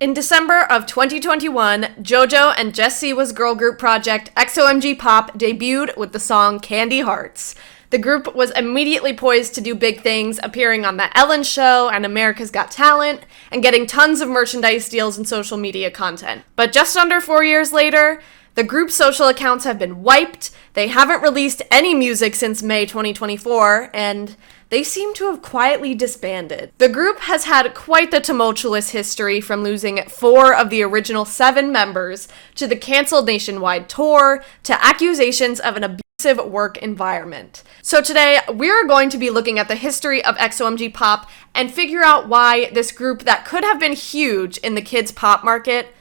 In December of 2021, Jojo and Siwa's girl group project XOMG Pop debuted with the song Candy Hearts. The group was immediately poised to do big things, appearing on The Ellen Show and America's Got Talent, and getting tons of merchandise deals and social media content. But just under 4 years later, the group's social accounts have been wiped, they haven't released any music since May 2024, and they seem to have quietly disbanded. The group has had quite the tumultuous history, from losing 4 of the original 7 members, to the canceled nationwide tour, to accusations of an abusive work environment. So today, we're going to be looking at the history of XOMG Pop and figure out why this group that could have been huge in the kids' pop market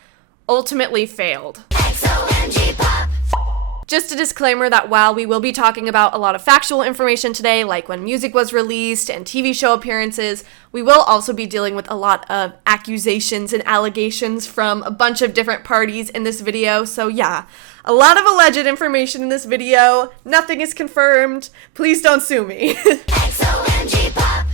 ultimately failed. XOMG Pop! Just a disclaimer that while we will be talking about a lot of factual information today, like when music was released and TV show appearances, we will also be dealing with a lot of accusations and allegations from a bunch of different parties in this video. So yeah, a lot of alleged information in this video. Nothing is confirmed. Please don't sue me. XOMG Pop!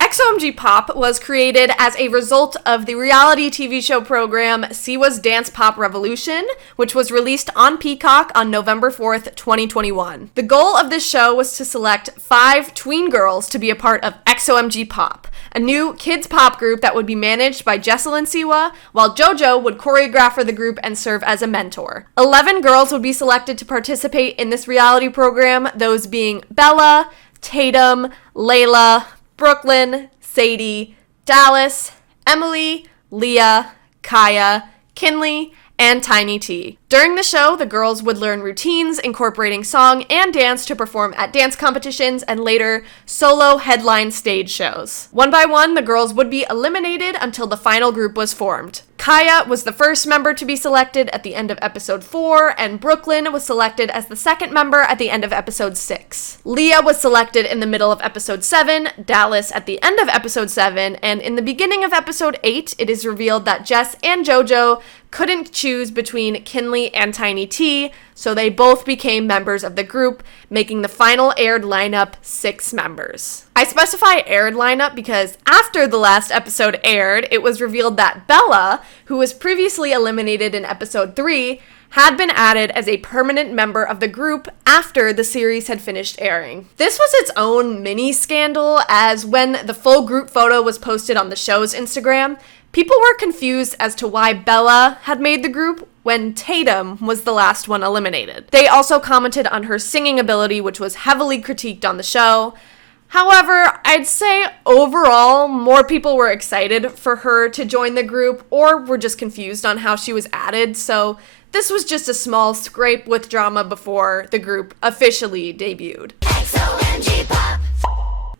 XOMG Pop was created as a result of the reality TV show program Siwa's Dance Pop Revolution, which was released on Peacock on November 4th, 2021. The goal of this show was to select 5 tween girls to be a part of XOMG Pop, a new kids pop group that would be managed by Jojo Siwa, while Jojo would choreograph for the group and serve as a mentor. 11 girls would be selected to participate in this reality program, those being Bella, Tatum, Leigha, Brooklyn, Sadie, Dallas, Emily, Leigha, Kiya, Kinley, and Tiny T. During the show, the girls would learn routines incorporating song and dance to perform at dance competitions and later solo headline stage shows. One by one, the girls would be eliminated until the final group was formed. Kiya was the first member to be selected at the end of episode 4, and Brooklyn was selected as the second member at the end of episode 6. Leigha was selected in the middle of episode 7, Dallas at the end of episode 7, and in the beginning of episode 8, it is revealed that Jess and Jojo couldn't choose between Kinley and Tiny T, so they both became members of the group, making the final aired lineup 6 members. I specify aired lineup because after the last episode aired, it was revealed that Bella, who was previously eliminated in episode 3, had been added as a permanent member of the group after the series had finished airing. This was its own mini scandal, as when the full group photo was posted on the show's Instagram, people were confused as to why Bella had made the group when Tatum was the last one eliminated. They also commented on her singing ability, which was heavily critiqued on the show. However, I'd say overall, more people were excited for her to join the group or were just confused on how she was added, so this was just a small scrape with drama before the group officially debuted. XOMG Pop!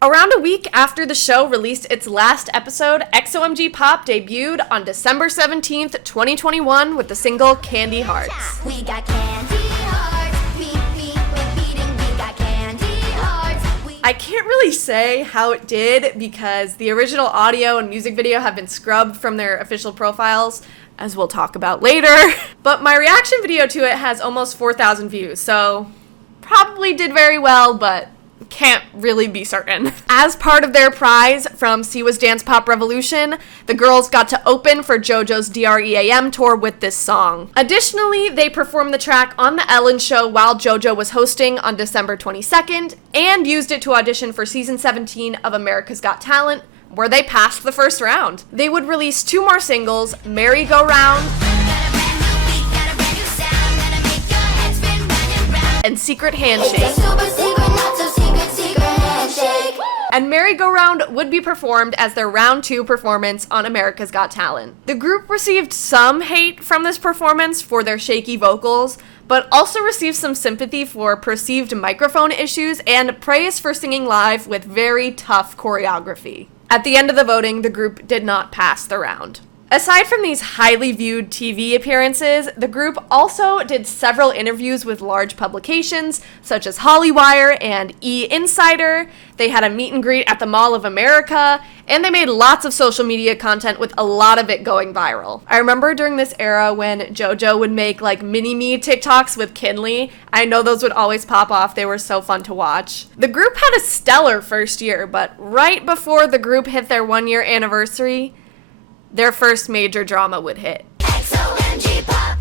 Around a week after the show released its last episode, XOMG Pop debuted on December 17th, 2021 with the single Candy Hearts. We got candy hearts, we're beating, we got candy hearts. I can't really say how it did because the original audio and music video have been scrubbed from their official profiles, as we'll talk about later. But my reaction video to it has almost 4,000 views, so probably did very well, but can't really be certain. As part of their prize from Siwa's Dance Pop Revolution, the girls got to open for JoJo's DREAM tour with this song. Additionally, they performed the track on The Ellen Show while JoJo was hosting on December 22nd, and used it to audition for season 17 of America's Got Talent, where they passed the first round. They would release 2 more singles, Merry Go Round and Secret Handshake. And Merry Go Round would be performed as their round 2 performance on America's Got Talent. The group received some hate from this performance for their shaky vocals, but also received some sympathy for perceived microphone issues and praise for singing live with very tough choreography. At the end of the voting, the group did not pass the round. Aside from these highly viewed TV appearances, the group also did several interviews with large publications such as Hollywire and E! Insider. They had a meet and greet at the Mall of America, and they made lots of social media content with a lot of it going viral. I remember during this era when JoJo would make like mini-me TikToks with Kinley. I know those would always pop off. They were so fun to watch. The group had a stellar first year, but right before the group hit their 1-year anniversary, their first major drama would hit. XOMG POP.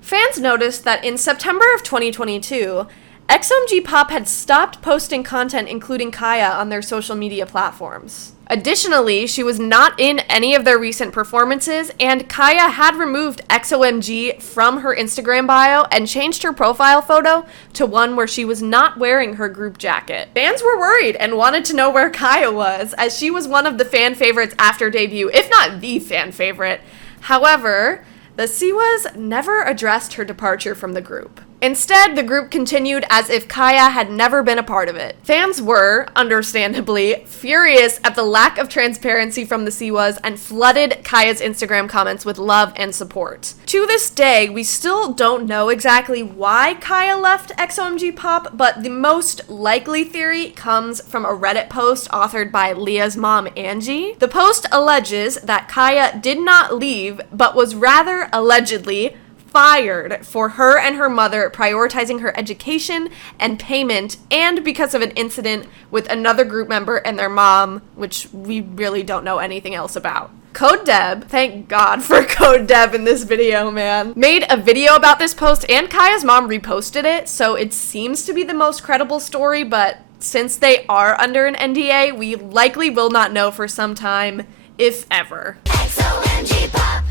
Fans noticed that in September of 2022, XOMG Pop had stopped posting content including Kiya on their social media platforms. Additionally, she was not in any of their recent performances, and Kiya had removed XOMG from her Instagram bio and changed her profile photo to one where she was not wearing her group jacket. Fans were worried and wanted to know where Kiya was, as she was one of the fan favorites after debut, if not the fan favorite. However, the Siwas never addressed her departure from the group. Instead, the group continued as if Kiya had never been a part of it. Fans were, understandably, furious at the lack of transparency from the Siwas and flooded Kiya's Instagram comments with love and support. To this day, we still don't know exactly why Kiya left XOMG Pop, but the most likely theory comes from a Reddit post authored by Leigha's mom, Angie. The post alleges that Kiya did not leave, but was rather allegedly fired for her and her mother prioritizing her education and payment, and because of an incident with another group member and their mom, which we really don't know anything else about. Code Deb, thank God for Code Deb in this video, man, made a video about this post, and Kiya's mom reposted it, so it seems to be the most credible story, but since they are under an NDA, we likely will not know for some time, if ever. XOMG POP.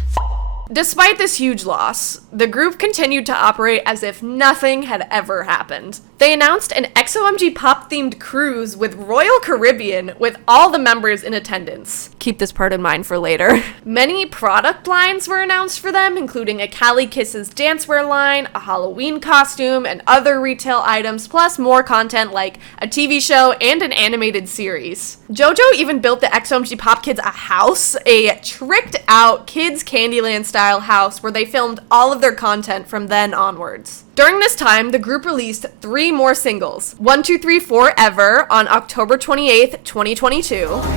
Despite this huge loss, the group continued to operate as if nothing had ever happened. They announced an XOMG Pop-themed cruise with Royal Caribbean with all the members in attendance. Keep this part in mind for later. Many product lines were announced for them, including a Callie Kisses dancewear line, a Halloween costume, and other retail items, plus more content like a TV show and an animated series. Jojo even built the XOMG Pop kids a house, a tricked-out kids Candyland-style house where they filmed all of their content from then onwards. During this time, the group released 3 more singles. 1, 2, 3, Forever on October 28th, 2022. 1, 2, 3,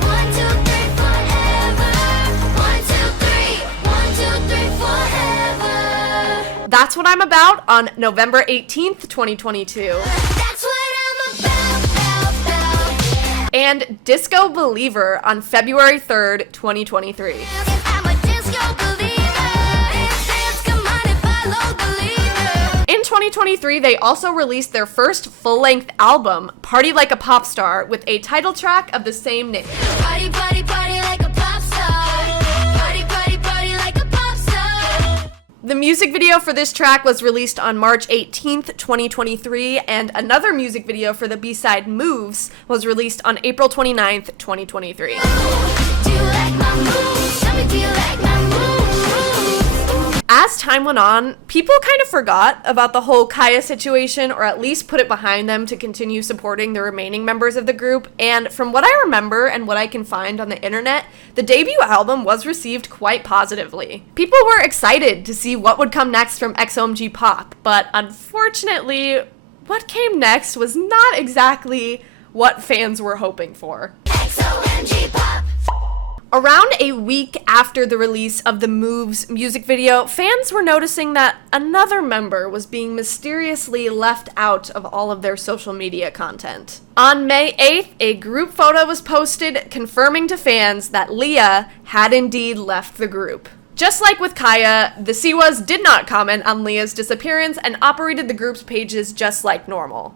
forever. 1, 2, 3, 1, 2, 3, forever. That's What I'm About on November 18th, 2022. That's what I'm about. And Disco Believer on February 3rd, 2023. I'm a disco believer. Dance, come on and follow the leader. In 2023, they also released their first full-length album, Party Like a Pop Star, with a title track of the same name. Party, party, party like a pop star. Party, party, party like a pop star. The music video for this track was released on March 18th, 2023, and another music video for the B-side Moves was released on April 29th, 2023. Do you like my moves? Tell me, do you like my moves? As time went on, people kind of forgot about the whole Kiya situation, or at least put it behind them to continue supporting the remaining members of the group, and from what I remember and what I can find on the internet, the debut album was received quite positively. People were excited to see what would come next from XOMG Pop, but unfortunately, what came next was not exactly what fans were hoping for. XOMG POP. Around a week after the release of the Moves music video, fans were noticing that another member was being mysteriously left out of all of their social media content. On May 8th, a group photo was posted confirming to fans that Leigha had indeed left the group. Just like with Kiya, the Siwas did not comment on Leigha's disappearance and operated the group's pages just like normal.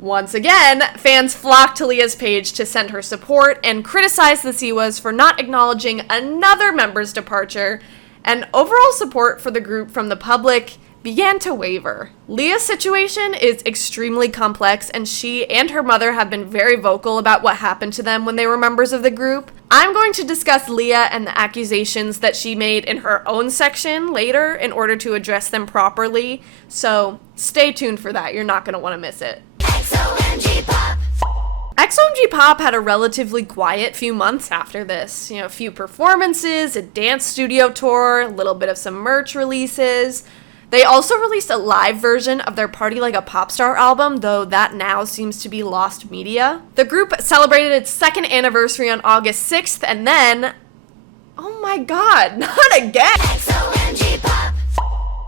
Once again, fans flocked to Leigha's page to send her support and criticize the Siwas for not acknowledging another member's departure, and overall support for the group from the public began to waver. Leigha's situation is extremely complex, and she and her mother have been very vocal about what happened to them when they were members of the group. I'm going to discuss Leigha and the accusations that she made in her own section later in order to address them properly, so stay tuned for that. You're not going to want to miss it. XOMG POP. XOMG Pop had a relatively quiet few months after this. A few performances, a dance studio tour, a little bit of some merch releases. They also released a live version of their Party Like a Pop Star album, though that now seems to be lost media. The group celebrated its second anniversary on August 6th, and then... oh my god, not again! XOMG POP.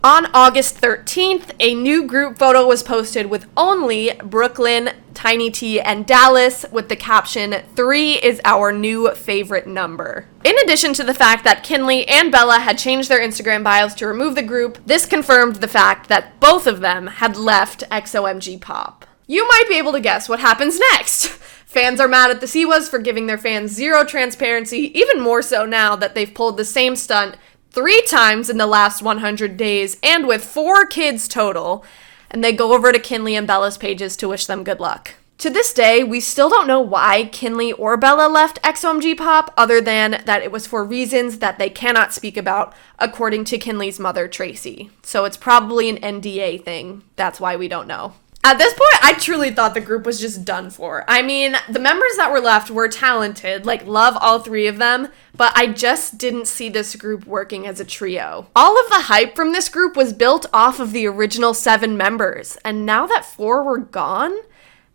On August 13th, a new group photo was posted with only Brooklyn, Tiny T, and Dallas with the caption, 3 is our new favorite number. In addition to the fact that Kinley and Bella had changed their Instagram bios to remove the group, this confirmed the fact that both of them had left XOMG Pop. You might be able to guess what happens next. Fans are mad at the Siwas for giving their fans zero transparency, even more so now that they've pulled the same stunt 3 times in the last 100 days, and with 4 kids total, and they go over to Kinley and Bella's pages to wish them good luck. To this day, we still don't know why Kinley or Bella left XOMG Pop, other than that it was for reasons that they cannot speak about, according to Kinley's mother, Tracy. So it's probably an NDA thing. That's why we don't know. At this point, I truly thought the group was just done for. I mean, the members that were left were talented, love all 3 of them, but I just didn't see this group working as a trio. All of the hype from this group was built off of the original 7 members, and now that 4 were gone,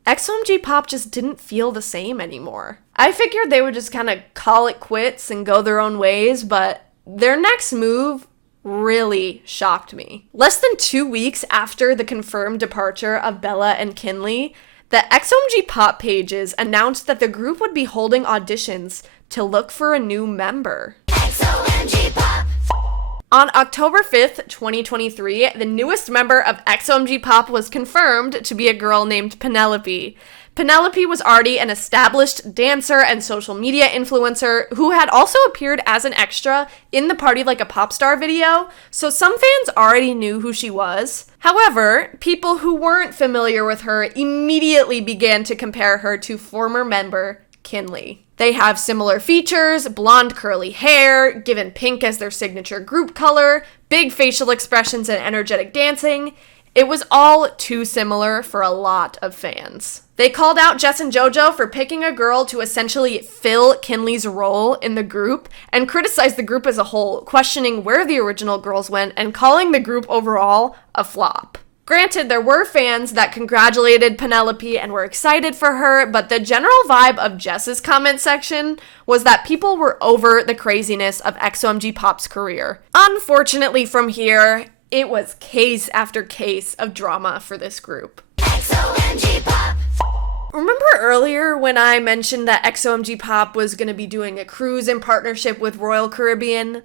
XOMG Pop just didn't feel the same anymore. I figured they would just kind of call it quits and go their own ways, but their next move really shocked me. Less than 2 weeks after the confirmed departure of Bella and Kinley, the XOMG Pop pages announced that the group would be holding auditions to look for a new member. XOMG Pop. On October 5th, 2023, the newest member of XOMG Pop was confirmed to be a girl named Penelope. Penelope was already an established dancer and social media influencer who had also appeared as an extra in the Party Like a Pop Star video, so some fans already knew who she was. However, people who weren't familiar with her immediately began to compare her to former member Kinley. They have similar features, blonde curly hair, given pink as their signature group color, big facial expressions and energetic dancing. It was all too similar for a lot of fans. They called out Jess and Jojo for picking a girl to essentially fill Kinley's role in the group and criticized the group as a whole, questioning where the original girls went and calling the group overall a flop. Granted, there were fans that congratulated Penelope and were excited for her, but the general vibe of Jess's comment section was that people were over the craziness of XOMG Pop's career. Unfortunately, from here, it was case after case of drama for this group. XOMG Pop. Remember earlier when I mentioned that XOMG Pop was going to be doing a cruise in partnership with Royal Caribbean?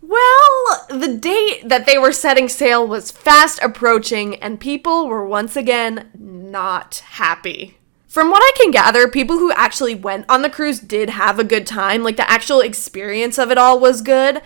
Well, the date that they were setting sail was fast approaching, and people were once again not happy. From what I can gather, people who actually went on the cruise did have a good time, the actual experience of it all was good,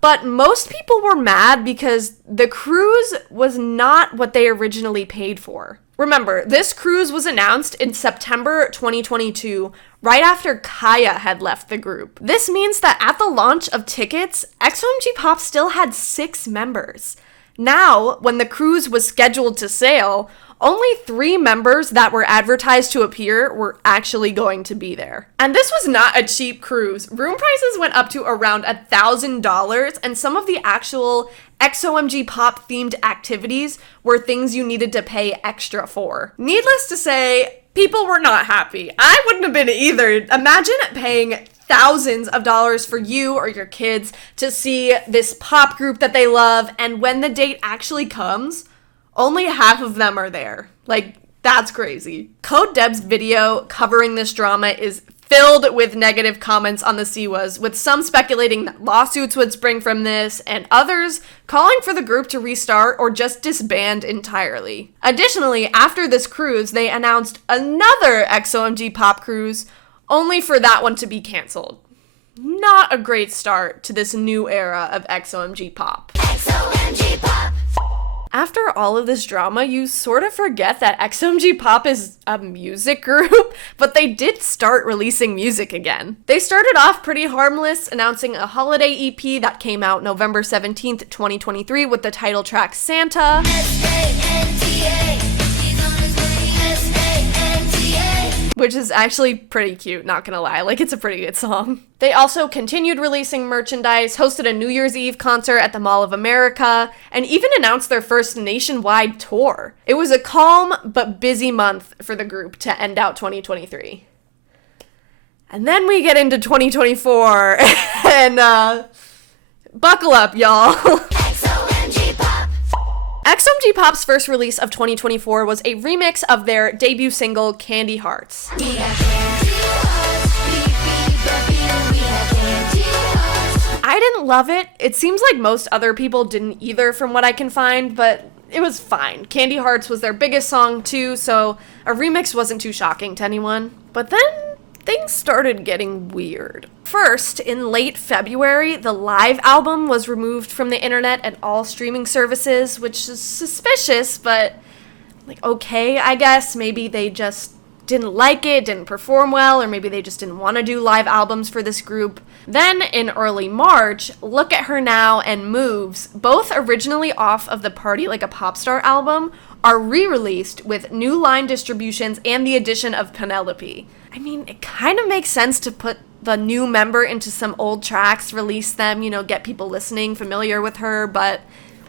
but most people were mad because the cruise was not what they originally paid for. Remember, this cruise was announced in September 2022, right after Kiya had left the group. This means that at the launch of tickets, XOMG Pop still had 6 members. Now, when the cruise was scheduled to sail, only 3 members that were advertised to appear were actually going to be there. And this was not a cheap cruise. Room prices went up to around $1,000, and some of the actual XOMG Pop themed activities were things you needed to pay extra for. Needless to say, people were not happy. I wouldn't have been either. Imagine paying thousands of dollars for you or your kids to see this pop group that they love, and when the date actually comes, only half of them are there. That's crazy. Code Deb's video covering this drama is filled with negative comments on the Siwas, with some speculating that lawsuits would spring from this, and others calling for the group to restart or just disband entirely. Additionally, after this cruise, they announced another XOMG Pop cruise, only for that one to be canceled. Not a great start to this new era of XOMG Pop. XOMG Pop. After all of this drama, you sort of forget that XOMG Pop is a music group, but they did start releasing music again. They started off pretty harmless, announcing a holiday EP that came out November 17th, 2023 with the title track Santa. SANTA. He's on his way. SANTA. Which is actually pretty cute, not gonna lie. It's a pretty good song. They also continued releasing merchandise, hosted a New Year's Eve concert at the Mall of America, and even announced their first nationwide tour. It was a calm but busy month for the group to end out 2023. And then we get into 2024, and buckle up, y'all. XOMG Pop. XOMG Pop's first release of 2024 was a remix of their debut single, Candy Hearts. We have candy hearts, beep, beep, beep, we have candy hearts. I didn't love it. It seems like most other people didn't either from what I can find, but it was fine. Candy Hearts was their biggest song too, so a remix wasn't too shocking to anyone. But then things started getting weird. First, in late February, the live album was removed from the internet and all streaming services, which is suspicious, but like, okay, I guess. Maybe they just didn't like it, didn't perform well, or maybe they just didn't want to do live albums for this group. Then, in early March, Look at Her Now and Moves, both originally off of the Party Like a Popstar album, are re-released with new line distributions and the addition of Penelope. I mean, it kind of makes sense to put the new member into some old tracks, release them, get people listening, familiar with her, but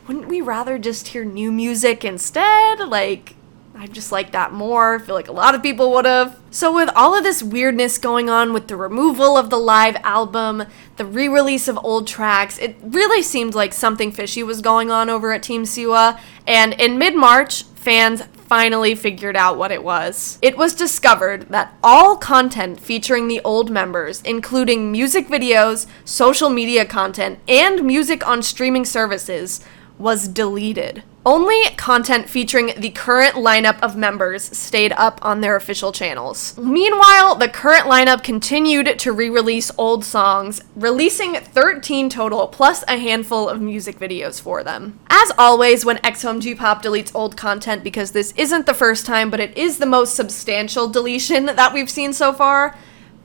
wouldn't we rather just hear new music instead? I just like that more. I feel like a lot of people would have. So with all of this weirdness going on with the removal of the live album, the re-release of old tracks, it really seemed like something fishy was going on over at Team Siwa, and in mid-March, fans finally figured out what it was. It was discovered that all content featuring the old members, including music videos, social media content, and music on streaming services, was deleted. Only content featuring the current lineup of members stayed up on their official channels. Meanwhile, the current lineup continued to re-release old songs, releasing 13 total, plus a handful of music videos for them. As always, when XOMG Pop deletes old content, because this isn't the first time, but it is the most substantial deletion that we've seen so far,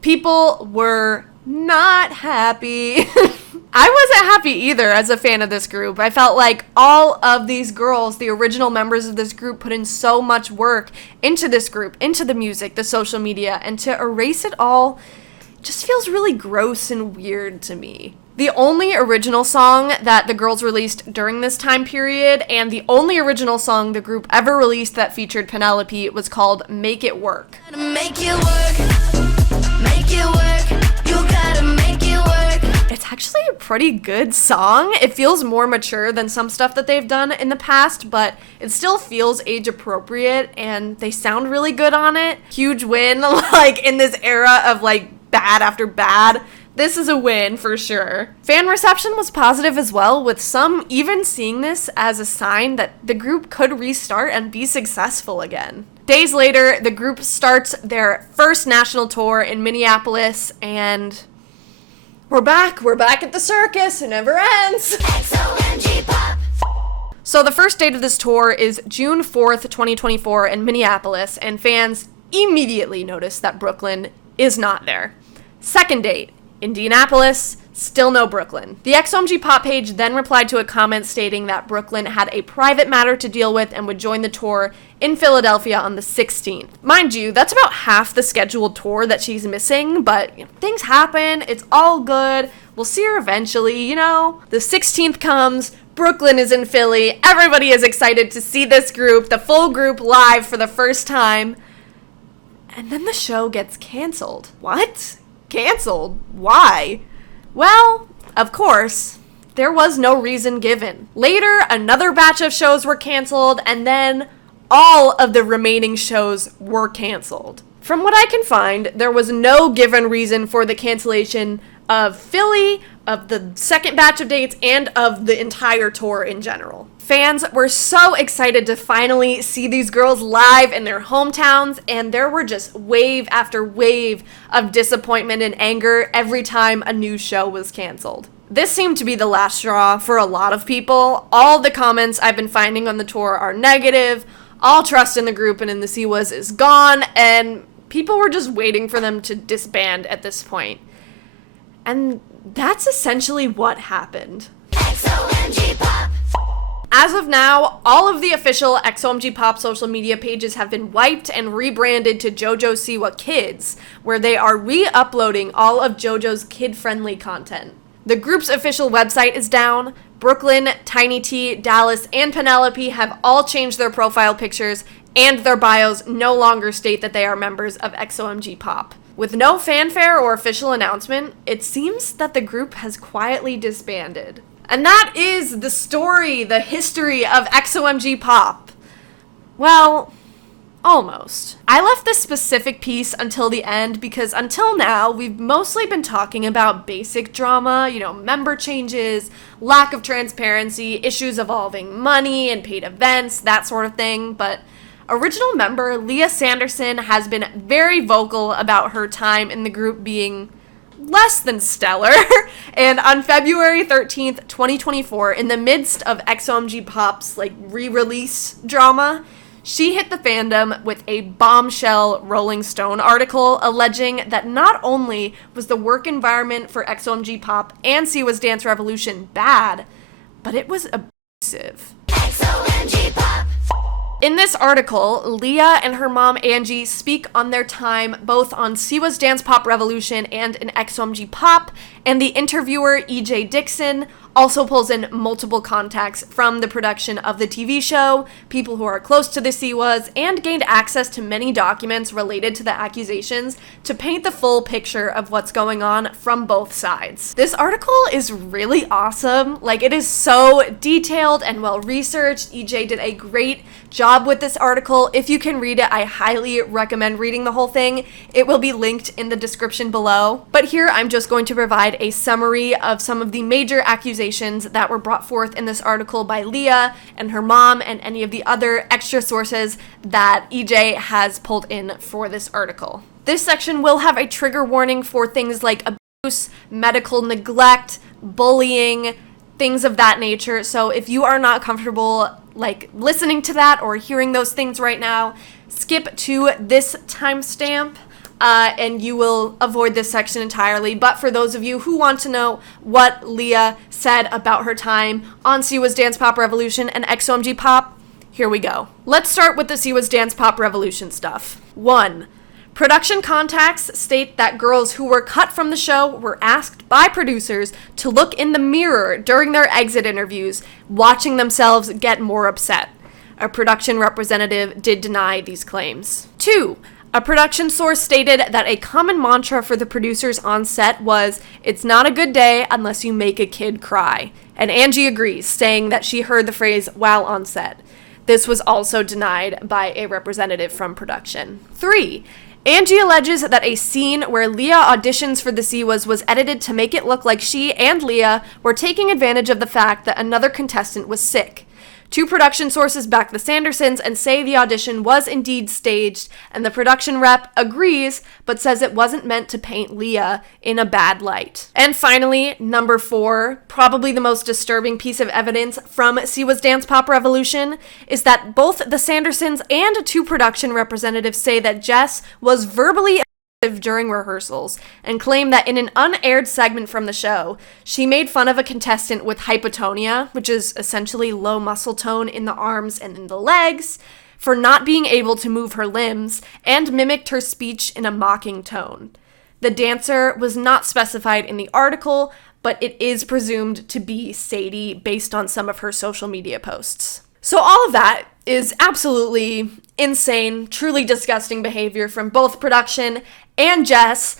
people were not happy. I wasn't happy either as a fan of this group. I felt like all of these girls, the original members of this group, put in so much work into this group, into the music, the social media, and to erase it all just feels really gross and weird to me. The only original song that the girls released during this time period, and the only original song the group ever released that featured Penelope, was called Make It Work. Make it work, make it work, you gotta make it work. It's actually a pretty good song. It feels more mature than some stuff that they've done in the past, but it still feels age appropriate and they sound really good on it. Huge win, in this era of bad after bad. This is a win for sure. Fan reception was positive as well, with some even seeing this as a sign that the group could restart and be successful again. Days later, the group starts their first national tour in Minneapolis, and we're back at the circus, it never ends. XOMG Pop. So the first date of this tour is June 4th, 2024 in Minneapolis, and fans immediately notice that Brooklyn is not there. Second date, Indianapolis, still no Brooklyn. The XOMG Pop page then replied to a comment stating that Brooklyn had a private matter to deal with and would join the tour in Philadelphia on the 16th. Mind you, that's about half the scheduled tour that she's missing, but things happen, it's all good, we'll see her eventually, The 16th comes, Brooklyn is in Philly, everybody is excited to see this group, the full group live for the first time, and then the show gets canceled. What? Canceled? Why? Well, of course, there was no reason given. Later, another batch of shows were canceled, and then all of the remaining shows were canceled. From what I can find, there was no given reason for the cancellation of Philly, of the second batch of dates, and of the entire tour in general. Fans were so excited to finally see these girls live in their hometowns, and there were just wave after wave of disappointment and anger every time a new show was canceled. This seemed to be the last straw for a lot of people. All the comments I've been finding on the tour are negative. All trust in the group and in the Siwas is gone, and people were just waiting for them to disband at this point. And that's essentially what happened. XOMG Pop. As of now, all of the official XOMG Pop social media pages have been wiped and rebranded to Jojo Siwa Kids, where they are re-uploading all of JoJo's kid-friendly content. The group's official website is down. Brooklyn, Tiny T, Dallas, and Penelope have all changed their profile pictures, and their bios no longer state that they are members of XOMG Pop. With no fanfare or official announcement, it seems that the group has quietly disbanded. And that is the story, the history of XOMG Pop. Well, almost. I left this specific piece until the end because until now, we've mostly been talking about basic drama, member changes, lack of transparency, issues involving money and paid events, that sort of thing. But original member Leigha Sanderson has been very vocal about her time in the group being less than stellar. And on February 13th, 2024, in the midst of XOMG Pop's re-release drama, she hit the fandom with a bombshell Rolling Stone article alleging that not only was the work environment for XOMG Pop and Siwa's Dance Revolution bad, but it was abusive. XOMG Pop. In this article, Leigha and her mom Angie speak on their time both on Siwa's Dance Pop Revolution and in XOMG Pop, and the interviewer EJ Dixon also pulls in multiple contacts from the production of the TV show, people who are close to the Siwas, and gained access to many documents related to the accusations to paint the full picture of what's going on from both sides. This article is really awesome. It is so detailed and well researched. EJ did a great job with this article. If you can read it, I highly recommend reading the whole thing. It will be linked in the description below. But here I'm just going to provide a summary of some of the major accusations that were brought forth in this article by Leigha and her mom and any of the other extra sources that EJ has pulled in for this article. This section will have a trigger warning for things like abuse, medical neglect, bullying, things of that nature. So if you are not comfortable listening to that or hearing those things right now, skip to this timestamp. And you will avoid this section entirely. But for those of you who want to know what Leigha said about her time on Siwa's Dance Pop Revolution and XOMG Pop, here we go. Let's start with the Siwa's Dance Pop Revolution stuff. 1. Production contacts state that girls who were cut from the show were asked by producers to look in the mirror during their exit interviews, watching themselves get more upset. A production representative did deny these claims. 2. A production source stated that a common mantra for the producers on set was, "It's not a good day unless you make a kid cry." And Angie agrees, saying that she heard the phrase while on set. This was also denied by a representative from production. 3. Angie alleges that a scene where Leigha auditions for the Siwas was edited to make it look like she and Leigha were taking advantage of the fact that another contestant was sick. 2 production sources back the Sandersons and say the audition was indeed staged, and the production rep agrees, but says it wasn't meant to paint Leigha in a bad light. And finally, number 4, probably the most disturbing piece of evidence from Siwa's Dance Pop Revolution, is that both the Sandersons and 2 production representatives say that Jess was verbally during rehearsals and claim that in an unaired segment from the show, she made fun of a contestant with hypotonia, which is essentially low muscle tone in the arms and in the legs, for not being able to move her limbs, and mimicked her speech in a mocking tone. The dancer was not specified in the article, but it is presumed to be Sadie based on some of her social media posts. So all of that is absolutely insane, truly disgusting behavior from both production and Jess,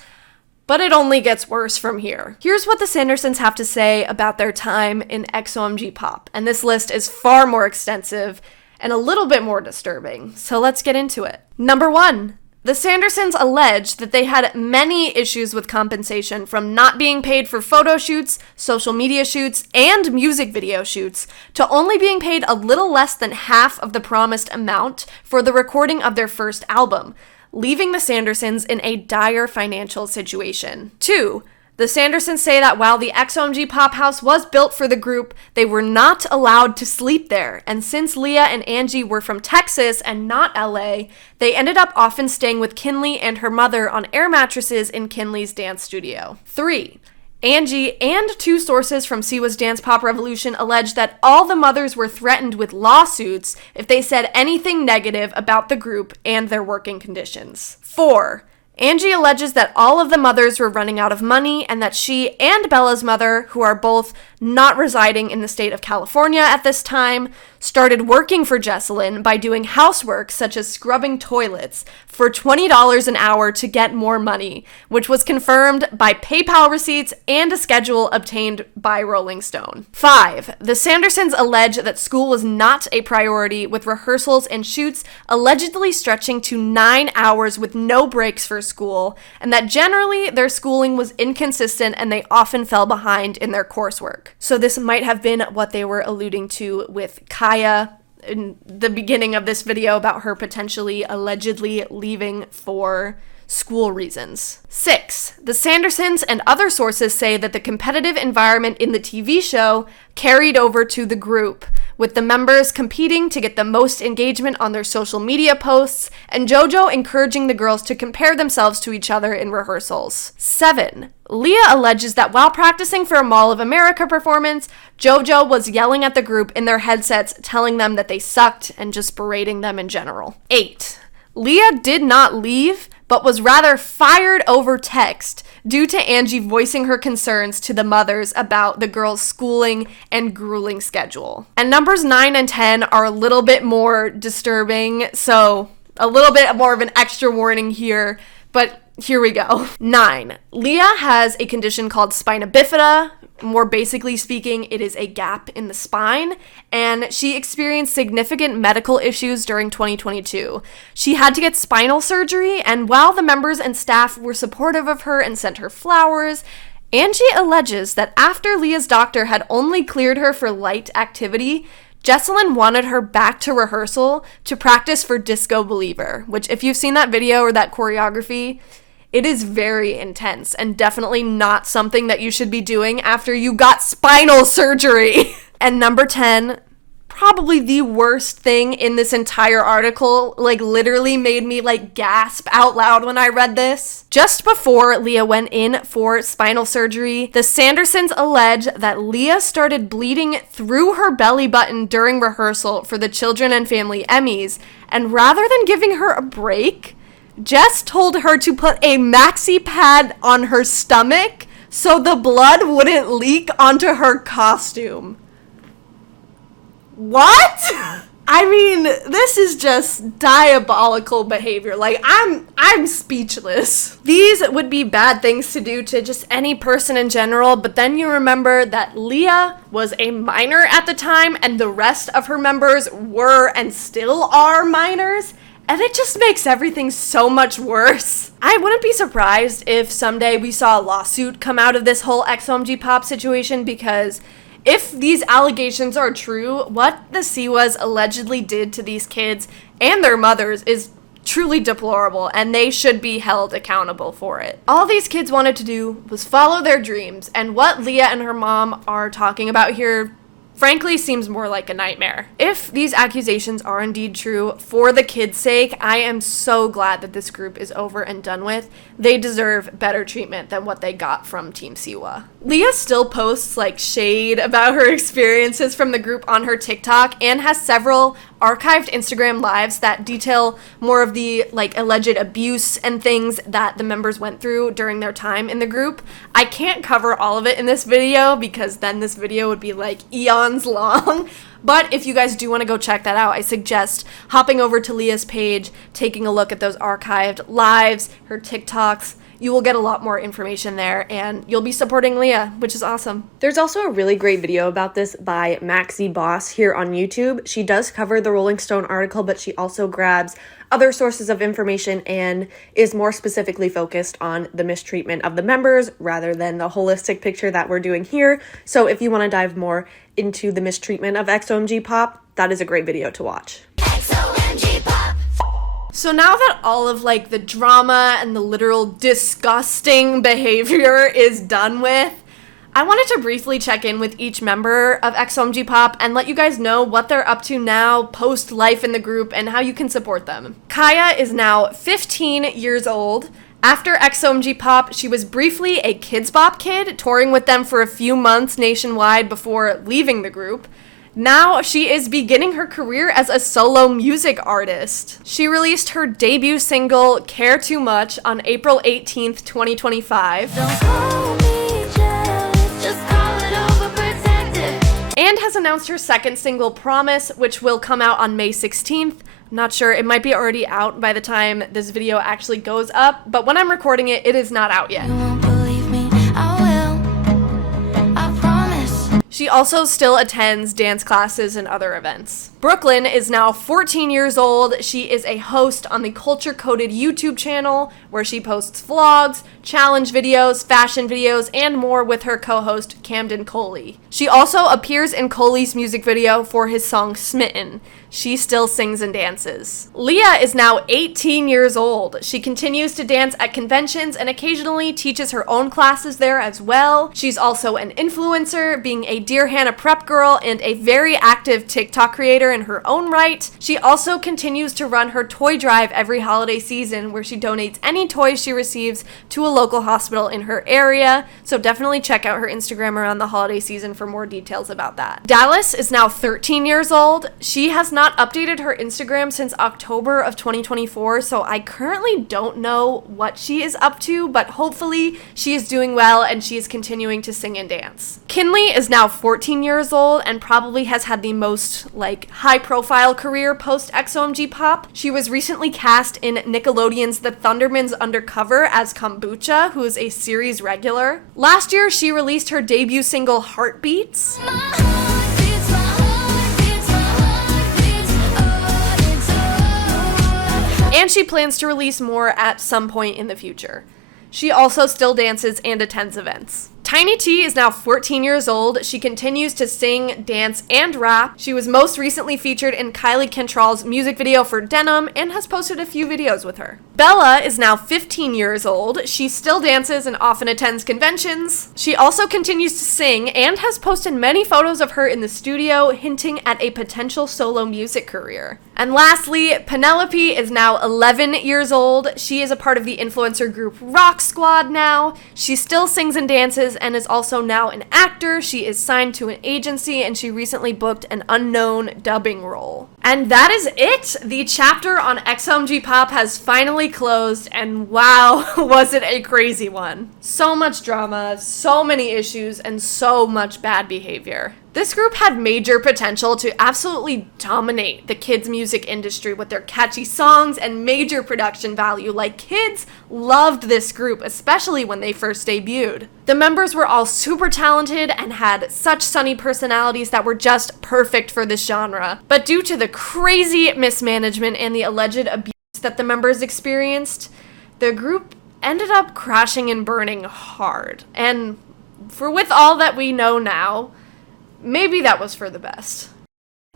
but it only gets worse from here. Here's what the Sandersons have to say about their time in XOMG Pop, and this list is far more extensive and a little bit more disturbing, so let's get into it. Number 1. The Sandersons allege that they had many issues with compensation, from not being paid for photo shoots, social media shoots, and music video shoots, to only being paid a little less than half of the promised amount for the recording of their first album, leaving the Sandersons in a dire financial situation. 2. The Sandersons say that while the XOMG Pop House was built for the group, they were not allowed to sleep there, and since Leigha and Angie were from Texas and not LA, they ended up often staying with Kinley and her mother on air mattresses in Kinley's dance studio. 3. Angie and 2 sources from Siwa's Dance Pop Revolution allege that all the mothers were threatened with lawsuits if they said anything negative about the group and their working conditions. 4. Angie alleges that all of the mothers were running out of money and that she and Bella's mother, who are both not residing in the state of California at this time, started working for Jesselyn by doing housework such as scrubbing toilets for $20 an hour to get more money, which was confirmed by PayPal receipts and a schedule obtained by Rolling Stone. 5. The Sandersons allege that school was not a priority, with rehearsals and shoots allegedly stretching to 9 hours with no breaks for school, and that generally their schooling was inconsistent and they often fell behind in their coursework. So this might have been what they were alluding to with Kiya in the beginning of this video about her potentially allegedly leaving for school reasons. 6. The Sandersons and other sources say that the competitive environment in the TV show carried over to the group, with the members competing to get the most engagement on their social media posts, and Jojo encouraging the girls to compare themselves to each other in rehearsals. 7. Leigha alleges that while practicing for a Mall of America performance, Jojo was yelling at the group in their headsets, telling them that they sucked and just berating them in general. 8. Leigha did not leave, but was rather fired over text due to Angie voicing her concerns to the mothers about the girls' schooling and grueling schedule. And numbers 9 and 10 are a little bit more disturbing, so a little bit more of an extra warning here, but here we go. 9. Leigha has a condition called spina bifida. More basically speaking, it is a gap in the spine, and she experienced significant medical issues during 2022. She had to get spinal surgery, and while the members and staff were supportive of her and sent her flowers, Angie alleges that after Leah's doctor had only cleared her for light activity, Jesselyn wanted her back to rehearsal to practice for Disco Believer, which if you've seen that video or that choreography, it is very intense and definitely not something that you should be doing after you got spinal surgery. And number 10, probably the worst thing in this entire article, literally made me gasp out loud when I read this. Just before Leigha went in for spinal surgery, the Sandersons allege that Leigha started bleeding through her belly button during rehearsal for the Children and Family Emmys, and rather than giving her a break, Jess told her to put a maxi pad on her stomach so the blood wouldn't leak onto her costume. What? I mean, this is just diabolical behavior. I'm speechless. These would be bad things to do to just any person in general, but then you remember that Leigha was a minor at the time and the rest of her members were and still are minors. And it just makes everything so much worse. I wouldn't be surprised if someday we saw a lawsuit come out of this whole XOMG Pop situation, because if these allegations are true, what the Siwas allegedly did to these kids and their mothers is truly deplorable, and they should be held accountable for it. All these kids wanted to do was follow their dreams, and what Leigha and her mom are talking about here frankly seems more like a nightmare. If these accusations are indeed true, for the kids' sake, I am so glad that this group is over and done with. They deserve better treatment than what they got from Team Siwa. Leigha still posts shade about her experiences from the group on her TikTok and has several archived Instagram lives that detail more of the alleged abuse and things that the members went through during their time in the group. I can't cover all of it in this video because then this video would be eons long. But if you guys do want to go check that out, I suggest hopping over to Leah's page, taking a look at those archived lives, her TikToks. You will get a lot more information there, and you'll be supporting Leigha, which is awesome. There's also a really great video about this by Maxi Boss here on YouTube. She does cover the Rolling Stone article, but she also grabs other sources of information and is more specifically focused on the mistreatment of the members rather than the holistic picture that we're doing here. So if you want to dive more into the mistreatment of XOMG Pop, that is a great video to watch. XOMG Pop. So now that all of the drama and the literal disgusting behavior is done with, I wanted to briefly check in with each member of XOMG Pop and let you guys know what they're up to now, post life in the group, and how you can support them. Kiya is now 15 years old. After XOMG Pop, she was briefly a Kids Bop kid, touring with them for a few months nationwide before leaving the group. Now she is beginning her career as a solo music artist. She released her debut single, Care Too Much, on April 18th, 2025. Don't call me jealous, just call it over, pretend announced her second single, Promise, which will come out on May 16th. I'm not sure, it might be already out by the time this video actually goes up, but when I'm recording it, it is not out yet. You won't believe me, I will. I promise. She also still attends dance classes and other events. Brooklyn is now 14 years old. She is a host on the Culture Coded YouTube channel where she posts vlogs, challenge videos, fashion videos, and more with her co-host Camden Coley. She also appears in Coley's music video for his song Smitten. She still sings and dances. Leigha is now 18 years old. She continues to dance at conventions and occasionally teaches her own classes there as well. She's also an influencer, being a Dear Hannah prep girl and a very active TikTok creator in her own right. She also continues to run her toy drive every holiday season where she donates any toys she receives to a local hospital in her area. So definitely check out her Instagram around the holiday season for more details about that. Dallas is now 13 years old. She has not updated her Instagram since October of 2024, so I currently don't know what she is up to, but hopefully she is doing well and she is continuing to sing and dance. Kinley is now 14 years old and probably has had the most high-profile career post XOMG Pop. She was recently cast in Nickelodeon's The Thundermans Undercover as Kombucha, who is a series regular. Last year, she released her debut single Heartbeats. My heart beats, my heart beats, my heart beats, oh, it's And she plans to release more at some point in the future. She also still dances and attends events. Tiny T is now 14 years old. She continues to sing, dance, and rap. She was most recently featured in Kylie Kentrall's music video for Denim and has posted a few videos with her. Bella is now 15 years old. She still dances and often attends conventions. She also continues to sing and has posted many photos of her in the studio, hinting at a potential solo music career. And lastly, Penelope is now 11 years old. She is a part of the influencer group Rock Squad now. She still sings and dances and is also now an actor. She is signed to an agency and she recently booked an unknown dubbing role. And that is it. The chapter on XOMG Pop has finally closed, and wow, was it a crazy one. So much drama, so many issues, and so much bad behavior. This group had major potential to absolutely dominate the kids' music industry with their catchy songs and major production value. Like, kids loved this group, especially when they first debuted. The members were all super talented and had such sunny personalities that were just perfect for this genre. But due to the crazy mismanagement and the alleged abuse that the members experienced, the group ended up crashing and burning hard. And with all that we know now, maybe that was for the best.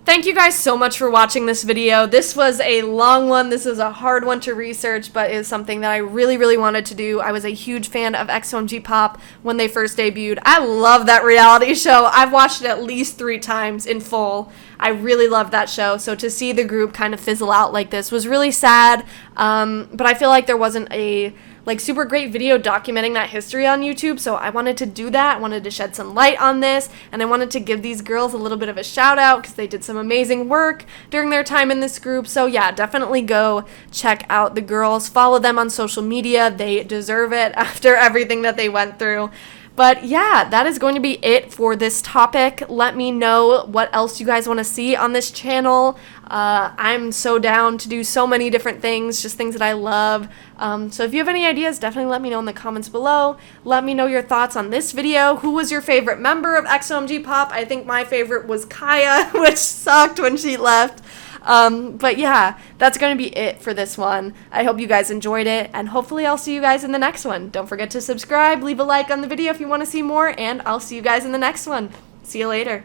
Thank you guys so much for watching this video. This was a long one. This is a hard one to research, but is something that I really, really wanted to do. I was a huge fan of XOMG Pop when they first debuted. I love that reality show. I've watched it at least 3 times in full. I really loved that show. So to see the group kind of fizzle out like this was really sad. But I feel like there wasn't a super great video documenting that history on YouTube, so I wanted to do that. I wanted to shed some light on this, and I wanted to give these girls a little bit of a shout out because they did some amazing work during their time in this group. So yeah, definitely go check out the girls, follow them on social media. They deserve it after everything that they went through. But yeah, that is going to be it for this topic. Let me know what else you guys want to see on this channel. I'm so down to do so many different things, just things that I love. So if you have any ideas, definitely let me know in the comments below. Let me know your thoughts on this video. Who was your favorite member of XOMG Pop? I think my favorite was Kiya, which sucked when she left. But yeah, that's going to be it for this one. I hope you guys enjoyed it, and hopefully I'll see you guys in the next one. Don't forget to subscribe, leave a like on the video if you want to see more, and I'll see you guys in the next one. See you later.